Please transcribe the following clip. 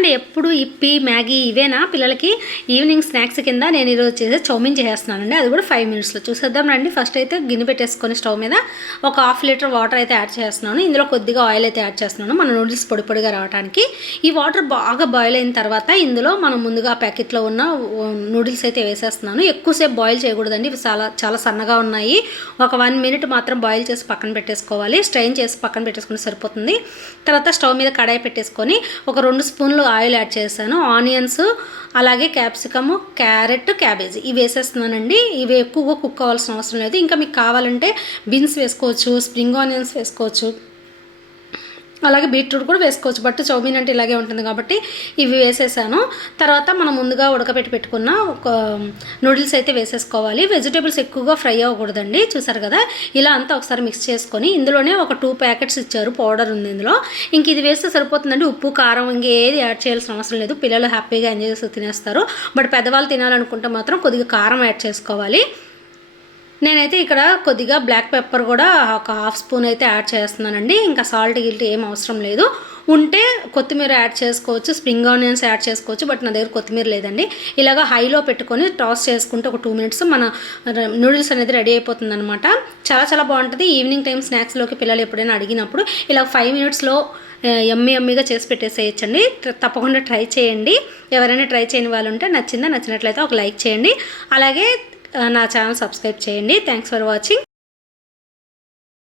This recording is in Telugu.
ఏమండి ఎప్పుడు ఇప్పి మ్యాగీ ఇవేనా పిల్లలకి ఈవినింగ్ స్నాక్స్ కింద నేను ఈరోజు చేసి చౌమిన్ చేసేస్తున్నానండి. అది కూడా 5 మినిట్స్లో చూసేద్దాం రండి. ఫస్ట్ అయితే గిన్నె పెట్టేసుకొని స్టవ్ మీద ఒక 1/2 లీటర్ వాటర్ అయితే యాడ్ చేస్తున్నాను. ఇందులో కొద్దిగా ఆయిల్ అయితే యాడ్ చేస్తున్నాను మన నూడిల్స్ పొడి పొడిగా రావడానికి. ఈ వాటర్ బాగా బాయిల్ అయిన తర్వాత ఇందులో మనం ముందుగా ప్యాకెట్లో ఉన్న నూడిల్స్ అయితే వేసేస్తున్నాను. ఎక్కువసేపు బాయిల్ చేయకూడదండి, ఇవి చాలా సన్నగా ఉన్నాయి. ఒక 1 మినిట్ మాత్రం బాయిల్ చేసి పక్కన పెట్టేసుకోవాలి. స్ట్రెయిన్ చేసి పక్కన పెట్టేసుకుంటే సరిపోతుంది. తర్వాత స్టవ్ మీద కడాయి పెట్టేసుకొని ఒక 2 స్పూన్లు ఆయిల్ యాడ్ చేశాను. ఆనియన్స్ అలాగే క్యాప్సికము, క్యారెట్, క్యాబేజీ ఇవి వేసేస్తున్నానండి. ఇవి ఎక్కువగా కుక్ అవ్వాల్సిన అవసరం లేదు. ఇంకా మీకు కావాలంటే బీన్స్ వేసుకోవచ్చు, స్ప్రింగ్ ఆనియన్స్ వేసుకోవచ్చు, అలాగే బీట్రూట్ కూడా వేసుకోవచ్చు. బట్ చౌమీన్ అంటే ఇలాగే ఉంటుంది కాబట్టి ఇవి వేసేసాను. తర్వాత మనం ముందుగా ఉడకబెట్టి పెట్టుకున్న ఒక నూడిల్స్ అయితే వేసేసుకోవాలి. వెజిటేబుల్స్ ఎక్కువగా ఫ్రై అవ్వకూడదండి. చూసారు కదా, ఇలా అంతా ఒకసారి మిక్స్ చేసుకొని ఇందులోనే ఒక 2 ప్యాకెట్స్ ఇచ్చారు, పౌడర్ ఉంది ఇందులో. ఇంక ఇది వేస్తే సరిపోతుందండి. ఉప్పు కారం ఇంకేది యాడ్ చేయాల్సిన అవసరం లేదు. పిల్లలు హ్యాపీగా ఎంజాయ్ చేసి తినేస్తారు. బట్ పెద్దవాళ్ళు తినాలనుకుంటే మాత్రం కొద్దిగా కారం యాడ్ చేసుకోవాలి. నేనైతే ఇక్కడ కొద్దిగా బ్లాక్ పెప్పర్ కూడా ఒక 1/2 స్పూన్ అయితే యాడ్ చేస్తున్నానండి. ఇంకా సాల్ట్ గిల్ట్ ఏం అవసరం లేదు. ఉంటే కొత్తిమీర యాడ్ చేసుకోవచ్చు, స్ప్రింగ్ ఆనియన్స్ యాడ్ చేసుకోవచ్చు. బట్ నా దగ్గర కొత్తిమీర లేదండి. ఇలాగ హైలో పెట్టుకొని టాస్ చేసుకుంటే ఒక 2 మినిట్స్ మన నూడిల్స్ అనేది రెడీ అయిపోతుంది అనమాట. చాలా బాగుంటుంది. ఈవినింగ్ టైం స్నాక్స్లోకి పిల్లలు ఎప్పుడైనా అడిగినప్పుడు ఇలా 5 మినిట్స్లో యమ్మీగా చేసి పెట్టేసేయచ్చండి. తప్పకుండా ట్రై చేయండి. ఎవరైనా ట్రై చేయని వాళ్ళు ఉంటే నచ్చినట్లయితే ఒక లైక్ చేయండి. అలాగే నా ఛానల్ సబ్స్క్రైబ్ చేయండి. Thanks for watching.